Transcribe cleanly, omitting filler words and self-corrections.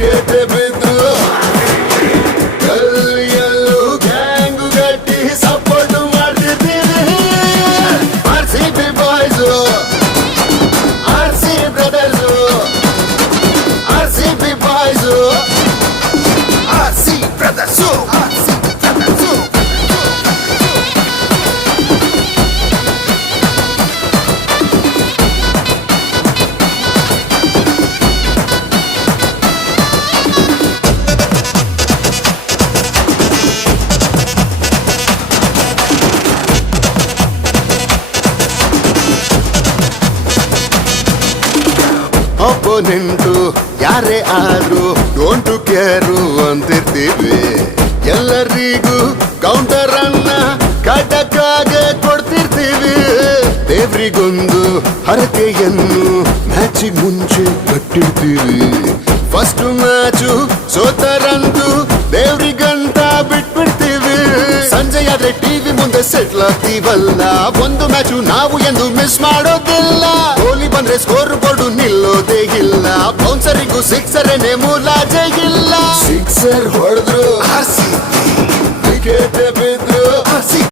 ಕೇತೆ ಬಿದ್ದು ಎಲ್ಲೂ ಗ್ಯಾಂಗು ಗಟ್ಟಿ ಸಪೋರ್ಟ್ ಮಾಡ್ತಿದ್ದೀವಿ. RCB boys, RC brothers, RCB boys, RC brothers, RC brothers. Opponent ಯಾರೇ ಆದ್ರೂ ಡೋಂಟು ಕೇರು ಅಂತಿರ್ತೀವಿ. ಎಲ್ಲರಿಗೂ ಕೌಂಟರ್ ಅನ್ನ ಕಟಕಾಗೆ ಕೊಡ್ತಿರ್ತೀವಿ. ದೇವ್ರಿಗೊಂದು ಹರಕೆಯನ್ನು ಮ್ಯಾಚಿಗೆ ಮುಂಚೆ ಕಟ್ಟಿರ್ತೀವಿ. First match ಸೋತರಂತೂ ದೇವ್ರಿಗಂತ ಬಿಟ್ಬಿಡ್ತೀವಿ. ಸಂಜೆ ಆದ್ರೆ ಟಿವಿ ಮುಂದೆ ಸೆಟ್ಲ್ ಆಗ್ತೀವಲ್ಲ, ಒಂದು ಮ್ಯಾಚು ನಾವು ಎಂದು ಮಿಸ್ ಮಾಡೋದಿಲ್ಲ. ಗೋಲಿ ಬಂದ್ರೆ ಸ್ಕೋರ್ ಬೋರ್ಡು ನಿಲ್ಲೋದೇ ಇಲ್ಲ, ಬೌನ್ಸರಿಗೂ ಸಿಕ್ಸರೇನೆ ಮುಲಾಜೆ ಇಲ್ಲ. ಸಿಕ್ಸರ್ ಹೊಡೆದ್ರು